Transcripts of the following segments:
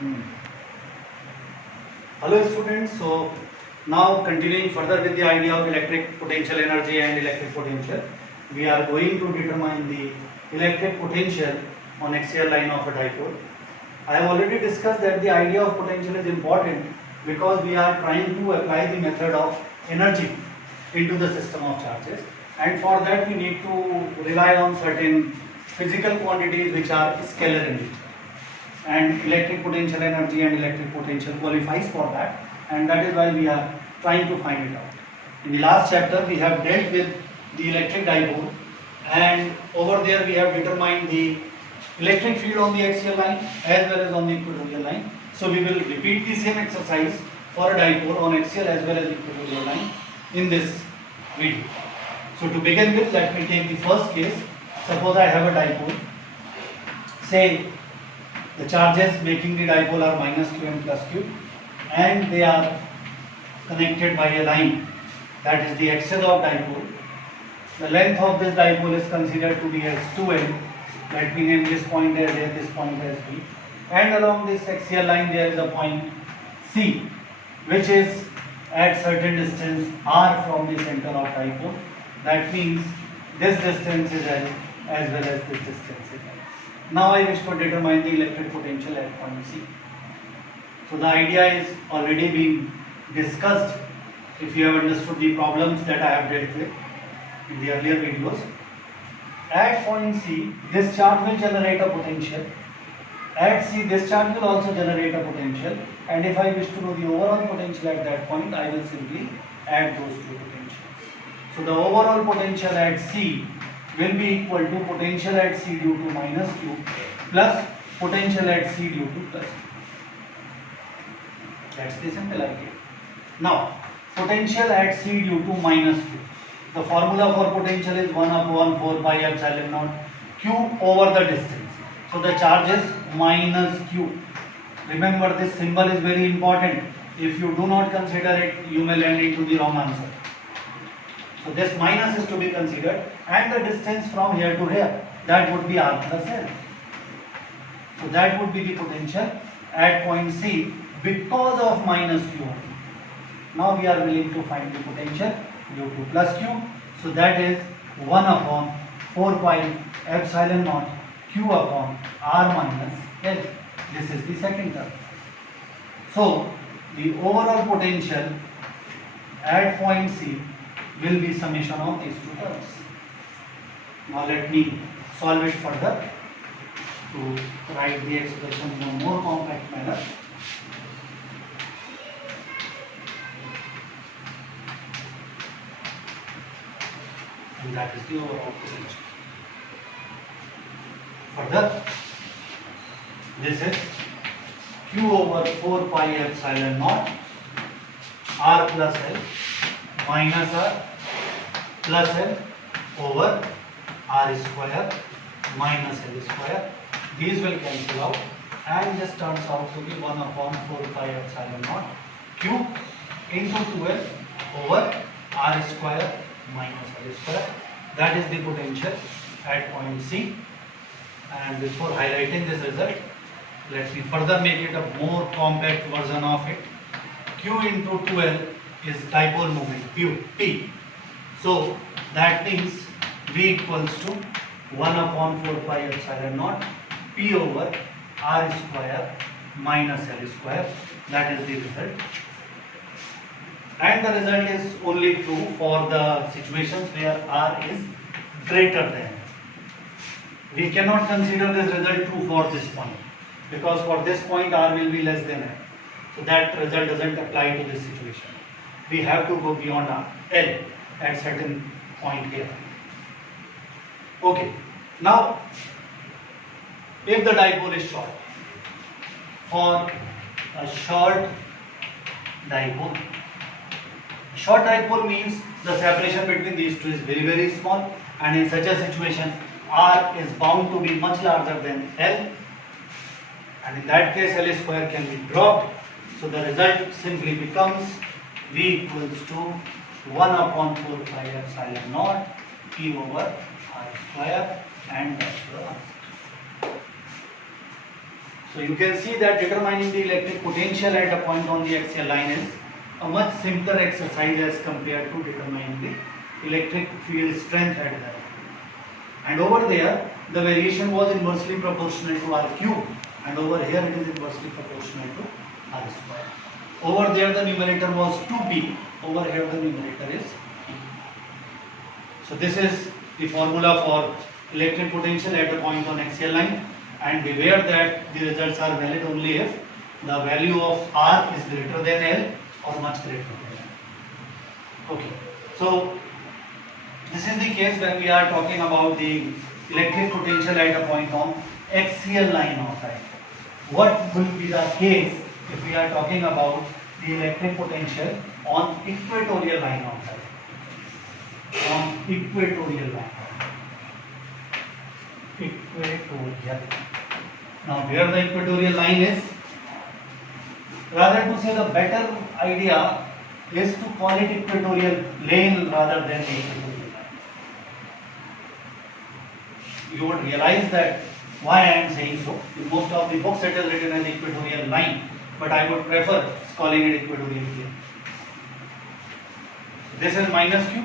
Hmm. Hello students, so now continuing further with the idea of electric potential energy and electric potential, we are going to determine the electric potential on axial line of a dipole. I have already discussed that the idea of potential is important because we are trying to apply the method of energy into the system of charges, and for that we need to rely on certain physical quantities which are scalar in nature, and electric potential energy and electric potential qualifies for that, and that is why we are trying to find it out. In the last chapter we have dealt with the electric dipole, and over there we have determined the electric field on the axial line as well as on the equatorial line. So we will repeat the same exercise for a dipole on axial as well as equatorial line in this video. So to begin with, let me take the first case. Suppose I have a dipole. Say the charges making the dipole are minus q and plus q, and they are connected by a line that is the axis of dipole. The length of this dipole is considered to be as 2l. Let me name this point as A, this point as B. And along this axial line there is a point C, which is at certain distance r from the center of dipole. That means this distance is L as well as this distance is L. Now I wish to determine the electric potential at point C. So the idea is already being discussed if you have understood the problems that I have dealt with in the earlier videos. At point C, this charge will generate a potential. At C, this charge will also generate a potential. And if I wish to know the overall potential at that point, I will simply add those two potentials. So the overall potential at C will be equal to potential at C due to minus Q plus potential at C due to plus Q. That's the simple idea. Now, potential at C due to minus Q. The formula for potential is 1 upon 4 pi epsilon naught Q over the distance. So the charge is minus Q. Remember, this symbol is very important. If you do not consider it, you may land into the wrong answer. So this minus is to be considered, and the distance from here to here, that would be R plus L. So that would be the potential at point C because of minus Q. Now we are willing to find the potential due to plus Q. So that is 1 upon 4 pi epsilon naught Q upon R minus L. This is the second term. So the overall potential at point C will be summation of these two terms. Now let me solve it further to write the expression in a more compact manner. And that is the overall potential. Further, this is Q over 4 pi epsilon naught R plus L minus R plus L over R square minus L square. These will cancel out, and this turns out to be 1 upon 4 pi epsilon naught Q into 2L over R square minus L square. That is the potential at point C. And before highlighting this result, let me further make it a more compact version of it. Q into 2L is dipole moment P. So that means V equals to 1 upon 4 pi epsilon naught P over R square minus L square. That is the result. And the result is only true for the situations where R is greater than. We cannot consider this result true for this point, because for this point R will be less than L. So that result doesn't apply to this situation. We have to go beyond R, L at certain point here. Okay. Now, if the dipole is short, for a short dipole means the separation between these two is very, very small, and in such a situation R is bound to be much larger than L, and in that case L square can be dropped. So the result simply becomes V equals to 1 upon 4 pi epsilon naught P over R square, and that's the answer. So you can see that determining the electric potential at a point on the axial line is a much simpler exercise as compared to determining the electric field strength at that point. And over there, the variation was inversely proportional to r cube, and over here it is inversely proportional to r square. Over there the numerator was 2p, over here the numerator is p. So this is the formula for electric potential at a point on axial line, and beware that the results are valid only if the value of r is greater than L or much greater than L. Okay, so this is the case when we are talking about the electric potential at a point on axial line of dipole. What will be the case if we are talking about the electric potential on equatorial line of dipole? On equatorial line. Equatorial. Now where the equatorial line is, rather to say the better idea is to call it equatorial plane rather than the equatorial line. You would realize that why I am saying so. In most of the books it is written as equatorial line, but I would prefer calling it equatorial plane. This is minus q,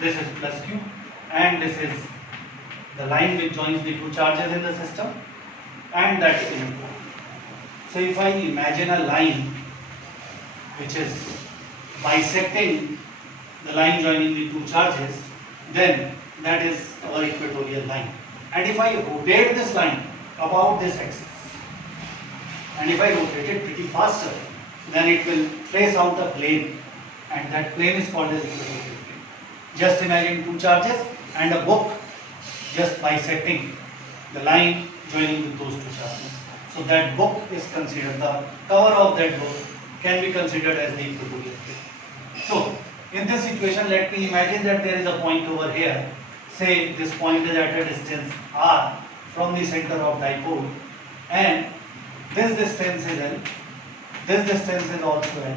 this is plus q, and this is the line which joins the two charges in the system, and that's the input. So if I imagine a line which is bisecting the line joining the two charges, then that is our equatorial line. And if I rotate this line about this axis, and if I rotate it pretty faster, then it will trace out a plane, and that plane is called as equatorial plane. Just imagine two charges and a book just bisecting the line joining with those two charges. So that book is considered, the cover of that book can be considered as the equatorial plane. So in this situation, let me imagine that there is a point over here. Say this point is at a distance r from the center of dipole, and this distance is L, this distance is also L,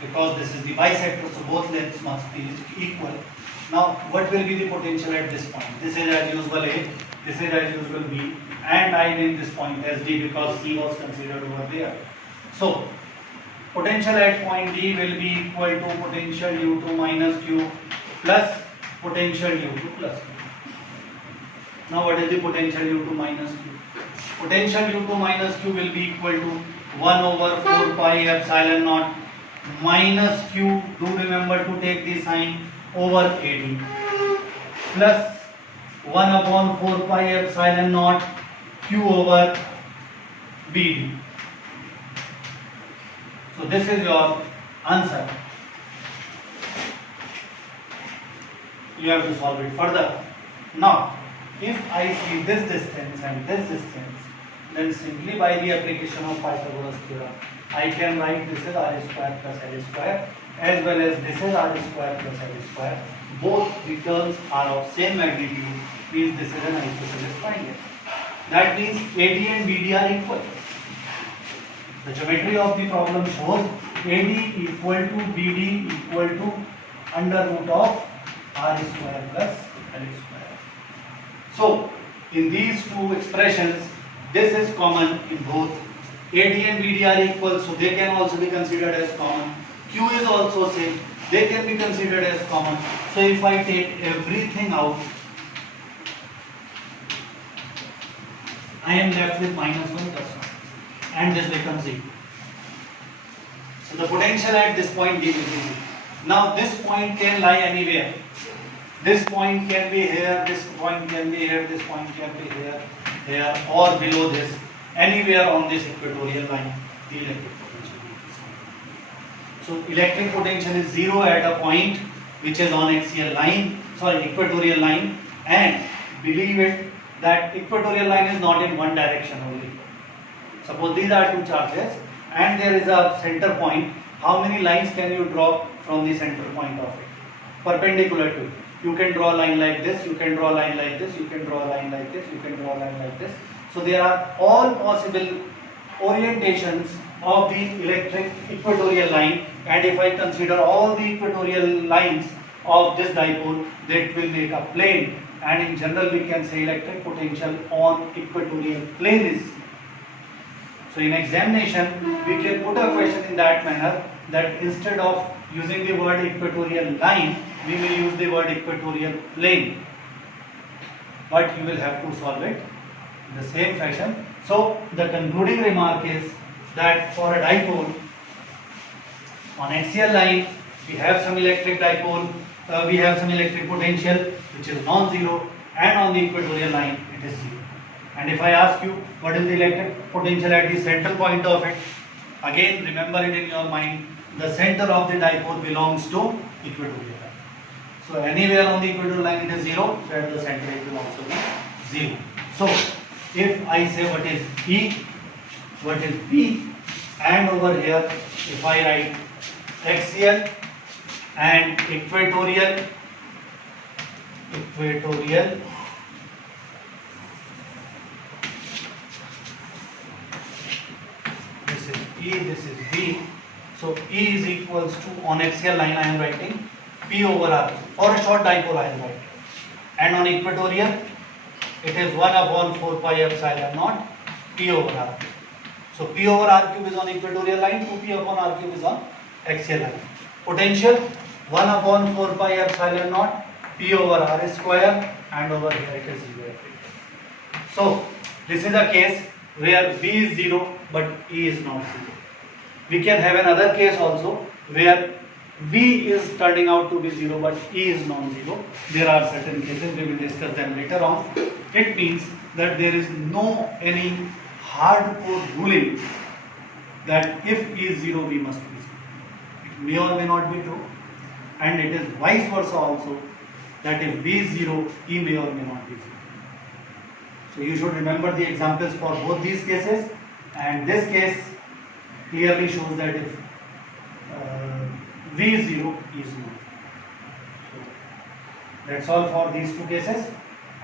because this is the bisector, so both lengths must be equal. Now what will be the potential at this point? This is as usual A, this is as usual B, and I name this point as D because C was considered over there. So potential at point D will be equal to potential U2 minus Q plus potential U2 plus Q. Now what is the potential U2 minus Q? Potential U2 minus Q will be equal to 1 over 4 pi epsilon naught minus Q, do remember to take the sign, over AD, plus 1 upon 4 pi epsilon naught Q over BD. So this is your answer. You have to solve it further. Now, if I see this distance and this distance, then simply by the application of Pythagoras theorem, I can write this is r square plus L square, as well as this is r square plus L square. Both the terms are of same magnitude, means this is an isosceles triangle. That means AD and BD are equal. The geometry of the problem shows AD equal to BD equal to under root of r square plus L square. So in these two expressions, this is common in both. AD and BD are equal, so they can also be considered as common. Q is also same, they can be considered as common. So if I take everything out, I am left with minus 1 plus 1, and this becomes 0. So the potential at this point D will be 0. Now this point can lie anywhere. This point can be here, this point can be here, this point can be here, here, or below this, anywhere on this equatorial line, the electric potential is 0. So electric potential is 0 at a point which is on axial line, equatorial line, and believe it that equatorial line is not in one direction only. Suppose these are two charges and there is a center point. How many lines can you draw from the center point of it? Perpendicular to it. You can draw a line like this, you can draw a line like this, you can draw a line like this, you can draw a line like this. So there are all possible orientations of the electric equatorial line, and if I consider all the equatorial lines of this dipole, that will make a plane, and in general we can say electric potential on equatorial plane is 0. So in examination, we can put a question in that manner that instead of using the word equatorial line, we will use the word equatorial plane. But you will have to solve it in the same fashion. So the concluding remark is that for a dipole on axial line, we have some electric dipole, we have some electric potential which is non-zero, and on the equatorial line it is zero. And if I ask you what is the electric potential at the central point of it, again remember it in your mind, the center of the dipole belongs to equatorial line. So anywhere on the equatorial line it is zero, so at the center it will also be zero. So if I say what is E, what is B, and over here if I write axial and equatorial, this is E, this is B. So E is equals to, on axial line I am writing P over R, or a short dipole I am writing, and on equatorial it is 1 upon 4 pi epsilon naught P over R. So P over R cube is on equatorial line, 2P upon R cube is on axial line. Potential 1 upon 4 pi epsilon naught P over R square, and over here it is 0. So this is a case where V is 0 but E is not 0. We can have another case also where V is turning out to be 0 but E is non-zero. There are certain cases, we will discuss them later on. It means that there is no any hardcore ruling that if E is 0, V must be 0. It may or may not be true, and it is vice versa also, that if V is 0, E may or may not be 0. So you should remember the examples for both these cases, and this case clearly shows that if V is 0, E is not. So that's all for these two cases,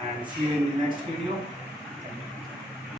and see you in the next video.